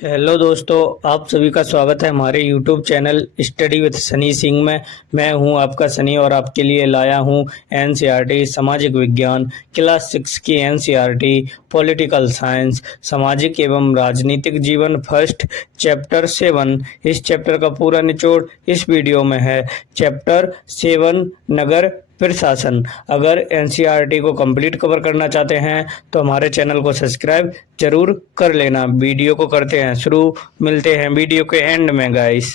Hello दोस्तों, आप सभी का स्वागत है हमारे YouTube channel study with Sunny Singh में। मैं हूं आपका सनी और आपके लिए लाया हूं एनसीईआरटी सामाजिक विज्ञान क्लास 6 की एनसीईआरटी पॉलिटिकल साइंस सामाजिक एवं राजनीतिक जीवन फर्स्ट चैप्टर 7। इस चैप्टर का पूरा निचोड़ इस वीडियो में है। चैप्टर 7 नगर प्रशासन। अगर एनसीईआरटी को कंप्लीट कवर करना चाहते हैं तो हमारे चैनल को सब्सक्राइब जरूर कर लेना। वीडियो को करते हैं शुरू, मिलते हैं वीडियो के एंड में गाइस।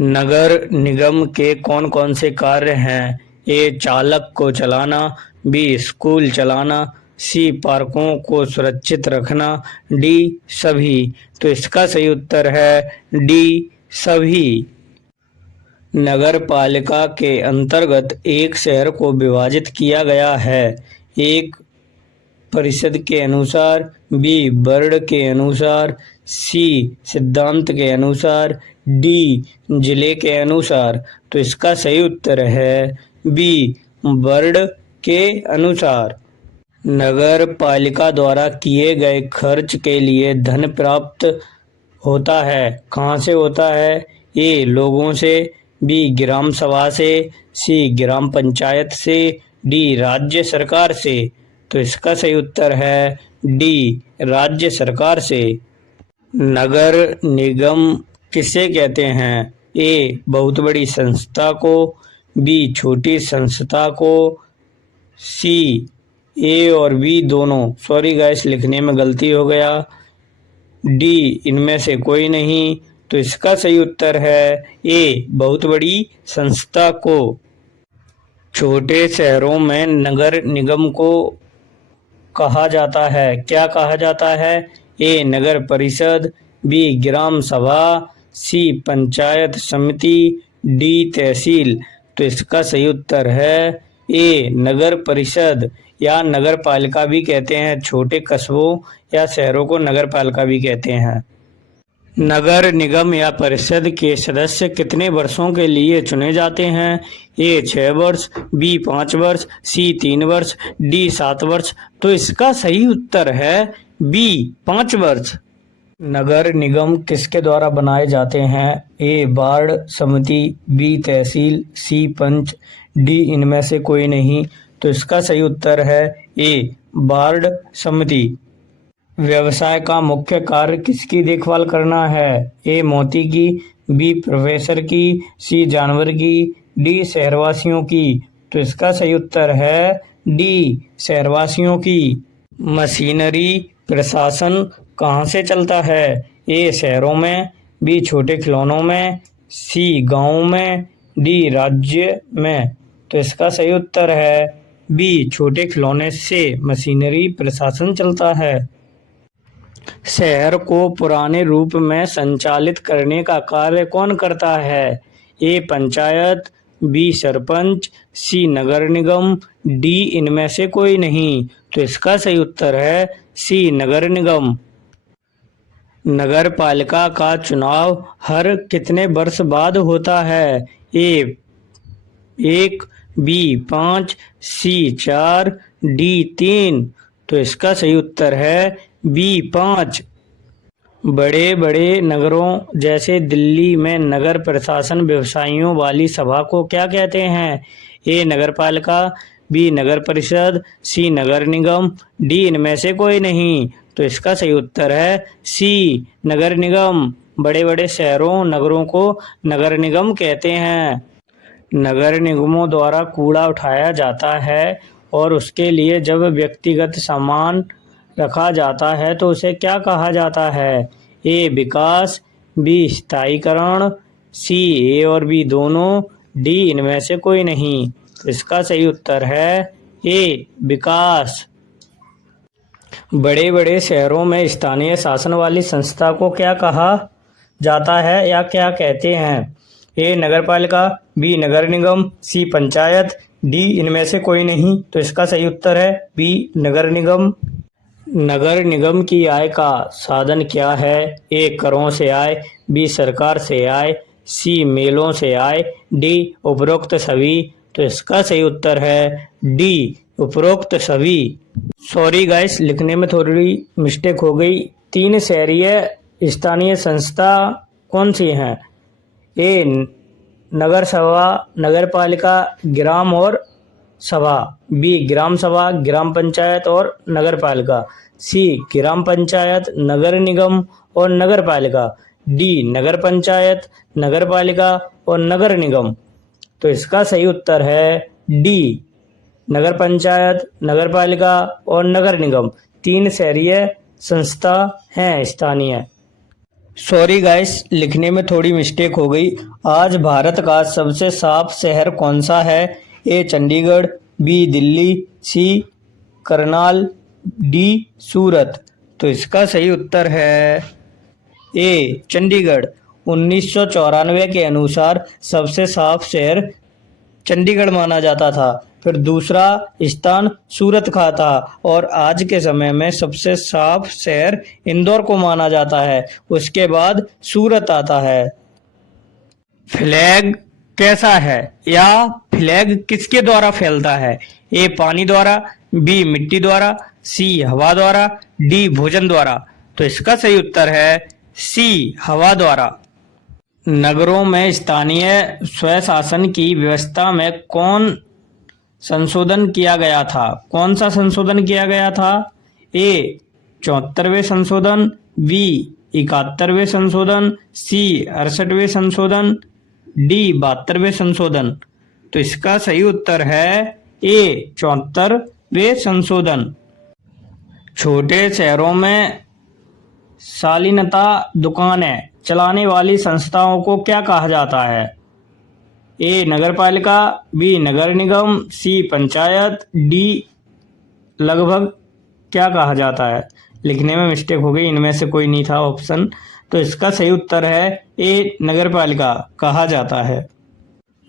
नगर निगम के कौन कौन से कार्य हैं? ए चालक को चलाना, बी स्कूल चलाना, सी पार्कों को सुरक्षित रखना, डी सभी। तो इसका सही उत्तर है डी सभी। नगर पालिका के अंतर्गत एक शहर को विभाजित किया गया है। एक परिषद के अनुसार, बी वर्ड के अनुसार, सी सिद्धांत के अनुसार, डी जिले के अनुसार। तो इसका सही उत्तर है बी वर्ड के अनुसार। नगर पालिका द्वारा किए गए खर्च के लिए धन प्राप्त होता है। कहाँ से होता है? ए लोगों से, बी ग्राम सभा से, सी ग्राम पंचायत से, डी राज्य सरकार से। तो इसका सही उत्तर है डी राज्य सरकार से। नगर निगम किसे कहते हैं? ए बहुत बड़ी संस्था को, बी छोटी संस्था को, सी ए और बी दोनों। सॉरी गाइस, लिखने में गलती हो गया। डी इनमें से कोई नहीं। तो इसका सही उत्तर है ए बहुत बड़ी संस्था को। छोटे शहरों में नगर निगम को कहा जाता है, क्या कहा जाता है? ए नगर परिषद, बी ग्राम सभा, सी पंचायत समिति, डी तहसील। तो इसका सही उत्तर है ए नगर परिषद या नगर पालिका भी कहते हैं। छोटे कस्बों या शहरों को नगर पालिका भी कहते हैं। नगर निगम या परिषद के सदस्य कितने वर्षों के लिए चुने जाते हैं? ए 6 वर्ष, बी 5 वर्ष, सी 3 वर्ष, डी 7 वर्ष। तो इसका सही उत्तर है बी 5 वर्ष। नगर निगम किसके द्वारा बनाए जाते हैं? ए वार्ड समिति, बी तहसील, सी पंच, डी इनमें से कोई नहीं। तो इसका सही उत्तर है ए वार्ड समिति। व्यवसाय का मुख्य कार्य किसकी देखभाल करना है? ए मोती की, बी प्रोफेसर की, सी जानवर की, डी शहरवासियों की। तो इसका सही उत्तर है डी शहरवासियों की। मशीनरी प्रशासन कहाँ से चलता है? ए शहरों में, बी छोटे खिलौनों में, सी गांवों में, डी राज्य में। तो इसका सही उत्तर है बी छोटे खिलौने से मशीनरी प्रशासन चलता है। शहर को पुराने रूप में संचालित करने का कार्य कौन करता है? ए पंचायत, बी सरपंच, सी नगर निगम, डी इनमें से कोई नहीं। तो इसका सही उत्तर है सी नगर निगम। नगर पालिका का चुनाव हर कितने वर्ष बाद होता है? ए 1, बी 5, सी 4, डी 3। तो इसका सही उत्तर है बी 5। बड़े बड़े नगरों जैसे दिल्ली में नगर प्रशासन व्यवसायियों वाली सभा को क्या कहते हैं? ए नगर पालिका, बी नगर परिषद, सी नगर निगम, डी इनमें से कोई नहीं। तो इसका सही उत्तर है सी नगर निगम। बड़े बड़े शहरों नगरों को नगर निगम कहते हैं। नगर निगमों द्वारा कूड़ा उठाया जाता है और उसके लिए जब व्यक्तिगत सामान रखा जाता है तो उसे क्या कहा जाता है? ए विकास, बी स्थायीकरण, सी ए और बी दोनों, डी इनमें से कोई नहीं। तो इसका सही उत्तर है ए विकास। बड़े बड़े शहरों में स्थानीय शासन वाली संस्था को क्या कहा जाता है या क्या कहते हैं? ए नगर पालिका, बी नगर निगम, सी पंचायत, डी इनमें से कोई नहीं। तो इसका सही उत्तर है बी नगर निगम। नगर निगम की आय का साधन क्या है? ए करों से आय, बी सरकार से आय, सी मेलों से आय, डी उपरोक्त सभी। तो इसका सही उत्तर है डी उपरोक्त सभी। सॉरी गाइस, लिखने में थोड़ी मिस्टेक हो गई। 3 शहरीय स्थानीय संस्था कौन सी हैं? ए नगर सभा, नगर पालिका, ग्राम और सभा। बी ग्राम सभा, ग्राम पंचायत और नगर पालिका। सी ग्राम पंचायत, नगर निगम और नगर पालिका। डी नगर पंचायत, नगर पालिका और नगर निगम। तो इसका सही उत्तर है डी नगर पंचायत, नगर पालिका और नगर निगम। 3 शहरीय संस्था हैं स्थानीय। सॉरी गाइस, लिखने में थोड़ी मिस्टेक हो गई। आज भारत का सबसे साफ शहर कौन सा है? ए चंडीगढ़, बी दिल्ली, सी करनाल, डी सूरत। तो इसका सही उत्तर है ए चंडीगढ़। 1994 के अनुसार सबसे साफ शहर चंडीगढ़ माना जाता था, फिर दूसरा स्थान सूरत का था और आज के समय में सबसे साफ शहर इंदौर को माना जाता है, उसके बाद सूरत आता है। फ्लैग कैसा है या फ्लैग किसके द्वारा फैलता है? ए पानी द्वारा, बी मिट्टी द्वारा, सी हवा द्वारा, डी भोजन द्वारा। तो इसका सही उत्तर है सी हवा द्वारा। नगरों में स्थानीय स्वशासन की व्यवस्था में कौन संशोधन किया गया था? कौन सा संशोधन किया गया था? ए 74वें संशोधन, बी 71वें संशोधन, सी 68वें संशोधन, डी 72वें संशोधन। तो इसका सही उत्तर है ए 74वें संशोधन। छोटे शहरों में शालीनता दुकानें चलाने वाली संस्थाओं को क्या कहा जाता है? ए नगर पालिका, बी नगर निगम, सी पंचायत, डी लगभग क्या कहा जाता है? लिखने में मिस्टेक हो गई, इनमें से कोई नहीं था ऑप्शन। तो इसका सही उत्तर है ए नगर पालिका कहा जाता है।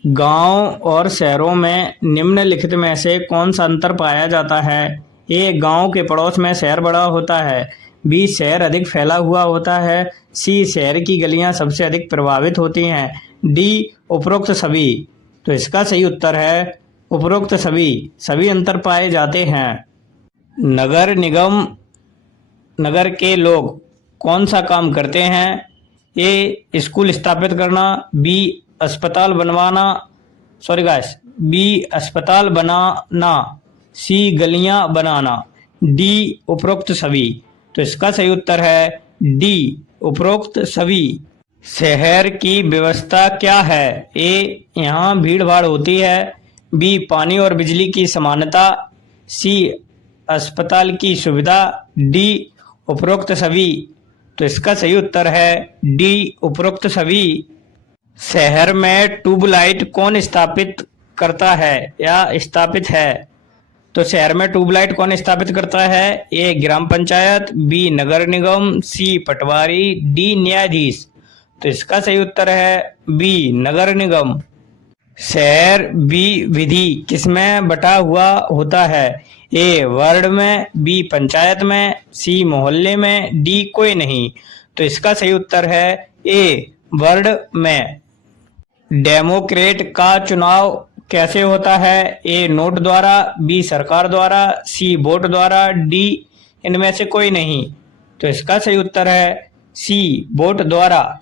गांव और शहरों में निम्नलिखित में से कौन सा अंतर पाया जाता है? ए गांव के पड़ोस में शहर बड़ा होता है, बी शहर अधिक फैला हुआ होता है, सी शहर की गलियां सबसे अधिक प्रभावित होती हैं, डी उपरोक्त सभी। तो इसका सही उत्तर है उपरोक्त सभी अंतर पाए जाते हैं। नगर निगम नगर के लोग कौन सा काम करते हैं? ए स्कूल स्थापित करना, बी अस्पताल बनवाना, बी अस्पताल बनाना, सी गलियां बनाना, डी उपरोक्त सभी। तो इसका सही उत्तर है डी उपरोक्त सभी। शहर की व्यवस्था क्या है? ए यहाँ भीड़ भाड़ होती है, बी पानी और बिजली की समानता, सी अस्पताल की सुविधा, डी उपरोक्त सभी। तो इसका सही उत्तर है डी उपरोक्त सभी। शहर में ट्यूबलाइट कौन स्थापित करता है या स्थापित है? तो शहर में ट्यूबलाइट कौन स्थापित करता है? ए ग्राम पंचायत, बी नगर निगम, सी पटवारी, डी न्यायाधीश। तो इसका सही उत्तर है बी नगर निगम। शहर बी विधि किसमें बटा हुआ होता है? ए वार्ड में, बी पंचायत में, सी मोहल्ले में, डी कोई नहीं। तो इसका सही उत्तर है ए वार्ड में। डेमोक्रेट का चुनाव कैसे होता है? ए नोट द्वारा, बी सरकार द्वारा, सी वोट द्वारा, डी इनमें से कोई नहीं। तो इसका सही उत्तर है सी वोट द्वारा।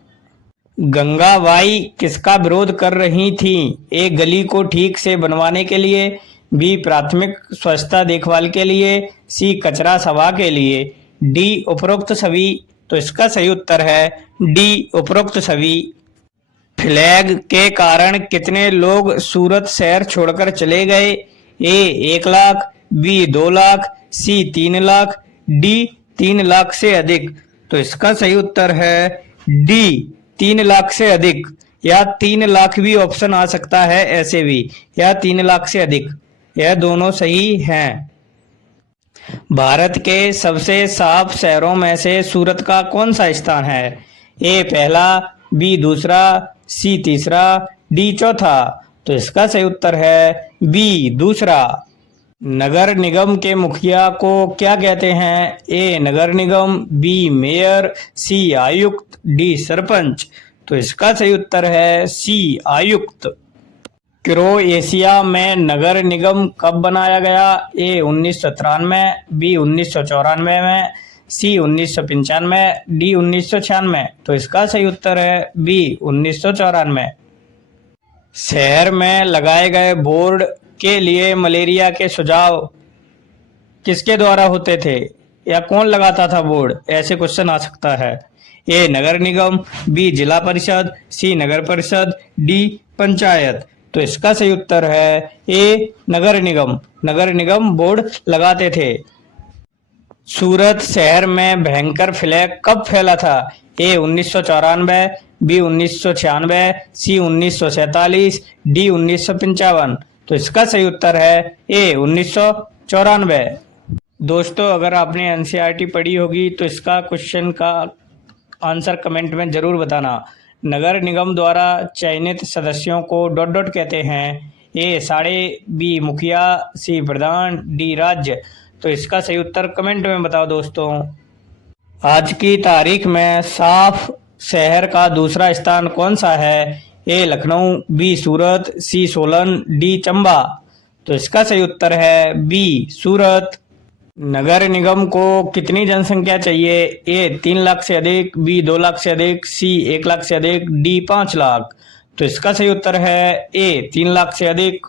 गंगाबाई किसका विरोध कर रही थी? ए गली को ठीक से बनवाने के लिए, बी प्राथमिक स्वच्छता देखभाल के लिए, सी कचरा सभा के लिए, डी उपरोक्त सभी। तो इसका सही उत्तर है डी उपरोक्त सभी। फ्लैग के कारण कितने लोग सूरत शहर छोड़कर चले गए? ए 1 लाख, बी 2 लाख, सी 3 लाख, डी 3 लाख से अधिक। तो इसका सही उत्तर है डी 3 लाख से अधिक, या 3 लाख भी ऑप्शन आ सकता है ऐसे भी, या 3 लाख से अधिक, यह दोनों सही हैं। भारत के सबसे साफ शहरों में से सूरत का कौन सा स्थान है? ए पहला, बी दूसरा, सी तीसरा, डी चौथा। तो इसका सही उत्तर है बी दूसरा। नगर निगम के मुखिया को क्या कहते हैं? ए नगर निगम, बी मेयर, सी आयुक्त, डी सरपंच। तो इसका सही उत्तर है सी आयुक्त। क्रोएशिया में नगर निगम कब बनाया गया? ए 1993, बी 1994 में, सी 1995, डी 1996। तो इसका सही उत्तर है बी 1994। शहर में लगाए गए बोर्ड के लिए मलेरिया के सुझाव किसके द्वारा होते थे या कौन लगाता था बोर्ड, ऐसे क्वेश्चन आ सकता है। ए नगर निगम, बी जिला परिषद, सी नगर परिषद, डी पंचायत। तो इसका सही उत्तर है ए नगर निगम। नगर निगम बोर्ड लगाते थे। सूरत शहर में भयंकर फ्लैग कब फैला था? ए 1994, बी 1996, सी 1947, डी 1955। तो इसका सही उत्तर है ए 1994। दोस्तों, अगर आपने एनसीईआरटी पढ़ी होगी तो इसका क्वेश्चन का आंसर कमेंट में जरूर बताना। नगर निगम द्वारा चयनित सदस्यों को डॉट डॉट कहते हैं। ए साढ़े, बी मुखिया, सी प्रधान, डी राज्य। तो इसका सही उत्तर कमेंट में बताओ दोस्तों। आज की तारीख में साफ शहर का दूसरा स्थान कौन सा है? ए लखनऊ, बी सूरत, सी सोलन, डी चंबा। तो इसका सही उत्तर है बी सूरत। नगर निगम को कितनी जनसंख्या चाहिए? ए 3 लाख से अधिक, बी 2 लाख से अधिक, सी 1 लाख से अधिक, डी 5 लाख। तो इसका सही उत्तर है ए 3 लाख से अधिक।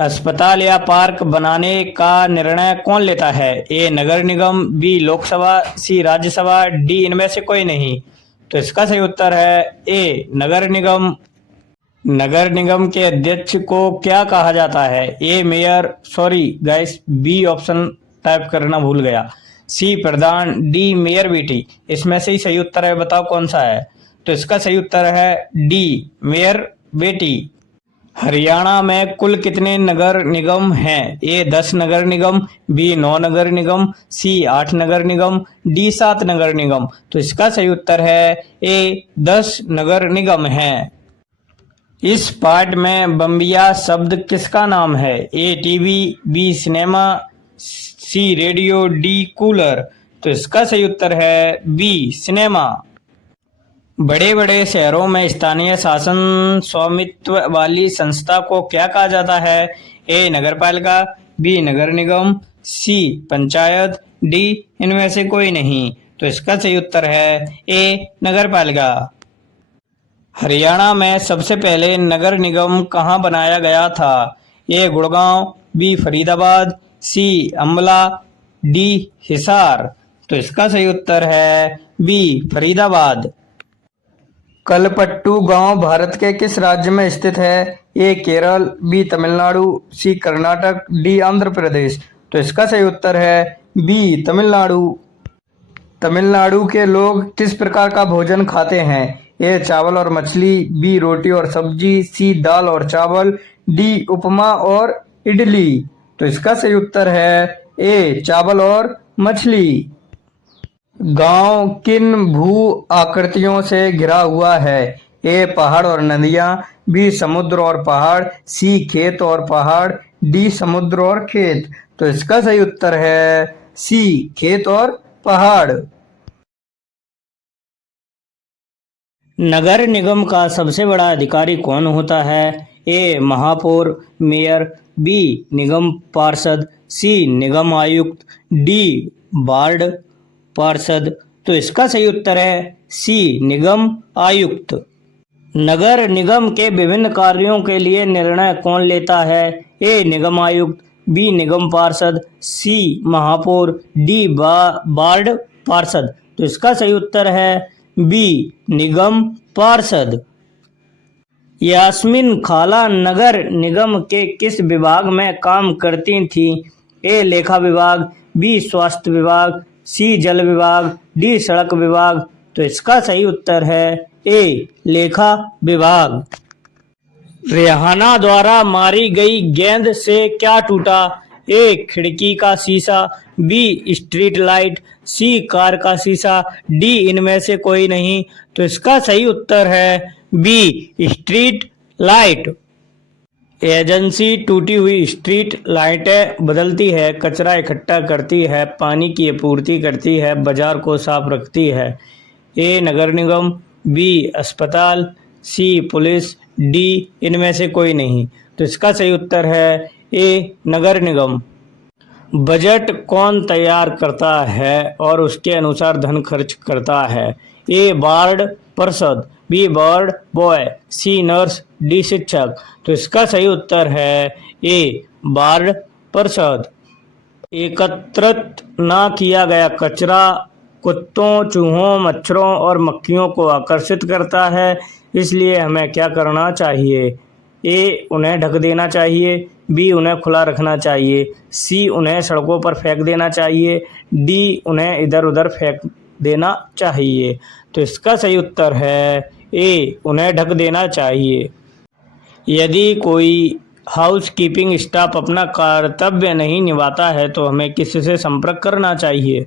अस्पताल या पार्क बनाने का निर्णय कौन लेता है? ए नगर निगम, बी लोकसभा, सी राज्यसभा, डी इनमें से कोई नहीं। तो इसका सही उत्तर है ए नगर निगम। नगर निगम के अध्यक्ष को क्या कहा जाता है? A mayor, sorry guys B option type करना भूल गया, सी प्रधान, डी मेयर बेटी। इसमें से ही सही उत्तर है, बताओ कौन सा है? तो इसका सही उत्तर है डी मेयर बेटी। हरियाणा में कुल कितने नगर निगम हैं? ए 10 नगर निगम, बी 9 नगर निगम, सी 8 नगर निगम, डी 7 नगर निगम। तो इसका सही उत्तर है ए 10 नगर निगम हैं। इस पार्ट में बम्बिया शब्द किसका नाम है? A TV, B cinema, C radio, D cooler. तो इसका सही उत्तर है बी सिनेमा। बड़े बड़े शहरों में स्थानीय शासन स्वामित्व वाली संस्था को क्या कहा जाता है? ए नगरपालिका, बी नगर निगम, सी पंचायत, डी इनमें से कोई नहीं। तो इसका सही उत्तर है ए नगरपालिका। हरियाणा में सबसे पहले नगर निगम कहाँ बनाया गया था? ए गुड़गांव, बी फरीदाबाद, सी अंबला, डी हिसार। तो इसका सही उत्तर है बी फरीदाबाद। कलपट्टू गांव भारत के किस राज्य में स्थित है? ए केरल, बी तमिलनाडु, सी कर्नाटक, डी आंध्र प्रदेश। तो इसका सही उत्तर है बी तमिलनाडु। तमिलनाडु के लोग किस प्रकार का भोजन खाते हैं? ए चावल और मछली, बी रोटी और सब्जी, सी दाल और चावल, डी उपमा और इडली। तो इसका सही उत्तर है ए चावल और मछली। गांव किन भू आकृतियों से घिरा हुआ है? ए पहाड़ और नदियां, बी समुद्र और पहाड़, सी खेत और पहाड़, डी समुद्र और खेत। तो इसका सही उत्तर है सी खेत और पहाड़। नगर निगम का सबसे बड़ा अधिकारी कौन होता है? ए महापौर, मेयर, बी निगम पार्षद, सी निगम आयुक्त, डी वार्ड पार्षद। तो इसका सही उत्तर है सी निगम आयुक्त। नगर निगम के विभिन्न कार्यों के लिए निर्णय कौन लेता है? ए निगम आयुक्त, बी निगम पार्षद, सी महापौर, डी वार्ड पार्षद। तो इसका सही उत्तर है बी निगम पार्षद। यास्मीन खाला नगर निगम के किस विभाग में काम करती थी? ए लेखा विभाग, बी स्वास्थ्य विभाग, सी जल विभाग, डी सड़क विभाग। तो इसका सही उत्तर है ए लेखा विभाग। रेहाना द्वारा मारी गई गेंद से क्या टूटा? ए खिड़की का शीशा, बी स्ट्रीट लाइट, सी कार का शीशा, डी इनमें से कोई नहीं। तो इसका सही उत्तर है बी स्ट्रीट लाइट। एजेंसी टूटी हुई स्ट्रीट लाइटें बदलती है, कचरा इकट्ठा करती है, पानी की आपूर्ति करती है, बाजार को साफ रखती है। ए नगर निगम, बी अस्पताल, सी पुलिस, डी इनमें से कोई नहीं। तो इसका सही उत्तर है ए नगर निगम। बजट कौन तैयार करता है और उसके अनुसार धन खर्च करता है? ए वार्ड पार्षद, बी वार्ड बॉय, सी नर्स, डी शिक्षक। तो इसका सही उत्तर है ए वार्ड पार्षद। एकत्रित ना किया गया कचरा कुत्तों, चूहों, मच्छरों और मक्खियों को आकर्षित करता है, इसलिए हमें क्या करना चाहिए? ए उन्हें ढक देना चाहिए, बी उन्हें खुला रखना चाहिए, सी उन्हें सड़कों पर फेंक देना चाहिए, डी उन्हें इधर उधर फेंक देना चाहिए। तो इसका सही उत्तर है ए उन्हें ढक देना चाहिए। यदि कोई हाउस कीपिंग स्टाफ अपना कर्तव्य नहीं निभाता है तो हमें किससे संपर्क करना चाहिए?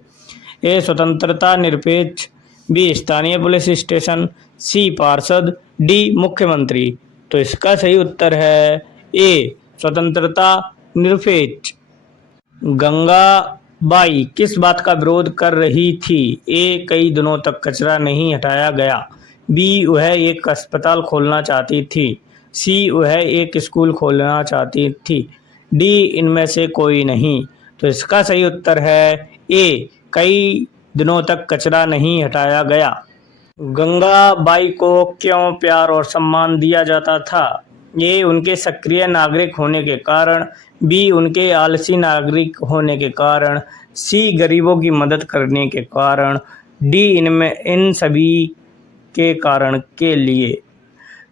ए स्वतंत्रता निरपेक्ष, बी स्थानीय पुलिस स्टेशन, सी पार्षद, डी मुख्यमंत्री। तो इसका सही उत्तर है ए स्वतंत्रता निरपेक्ष। गंगाबाई किस बात का विरोध कर रही थी? ए कई दिनों तक कचरा नहीं हटाया गया, बी वह एक अस्पताल खोलना चाहती थी, सी वह एक स्कूल खोलना चाहती थी, डी इनमें से कोई नहीं। तो इसका सही उत्तर है ए कई दिनों तक कचरा नहीं हटाया गया। गंगाबाई को क्यों प्यार और सम्मान दिया जाता था? ए उनके सक्रिय नागरिक होने के कारण, बी उनके आलसी नागरिक होने के कारण, सी गरीबों की मदद करने के कारण, डी इन सभी के कारण के लिए।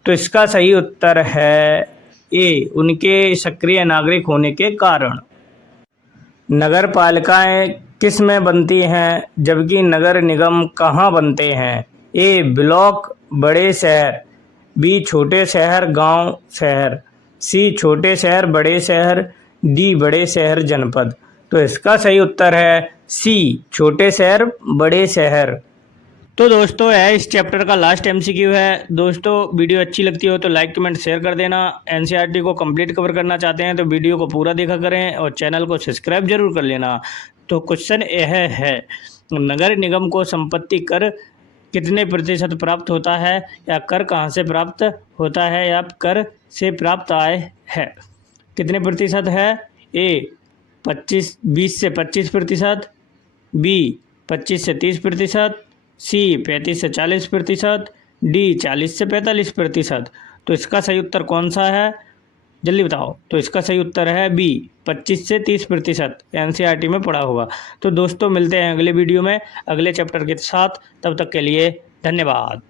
तो इसका सही उत्तर है ए उनके सक्रिय नागरिक होने के कारण। नगर पालिकाएं किस में बनती हैं जबकि नगर निगम कहाँ बनते हैं? ए ब्लॉक बड़े शहर, बी छोटे शहर गांव शहर, सी छोटे शहर बड़े शहर, डी बड़े शहर जनपद। तो इसका सही उत्तर है सी छोटे शहर बड़े शहर। तो दोस्तों है इस चैप्टर का लास्ट एमसीक्यू है। दोस्तों वीडियो अच्छी लगती हो तो लाइक कमेंट शेयर कर देना। एनसीईआरटी को कंप्लीट कवर करना चाहते हैं तो वीडियो को पूरा देखा करें और चैनल को सब्सक्राइब जरूर कर लेना। तो क्वेश्चन यह है, नगर निगम को संपत्ति कर कितने प्रतिशत प्राप्त होता है, या कर कहाँ से प्राप्त होता है, या कर से प्राप्त आय है? कितने प्रतिशत है? ए 20 से 25%, बी 25 से 30%, सी 35 से 40%, डी 40 से 45%। तो इसका सही उत्तर कौन सा है, जल्दी बताओ। तो इसका सही उत्तर है बी 25 से 30%। एनसीईआरटी में पढ़ा होगा। तो दोस्तों मिलते हैं अगले वीडियो में अगले चैप्टर के साथ, तब तक के लिए धन्यवाद।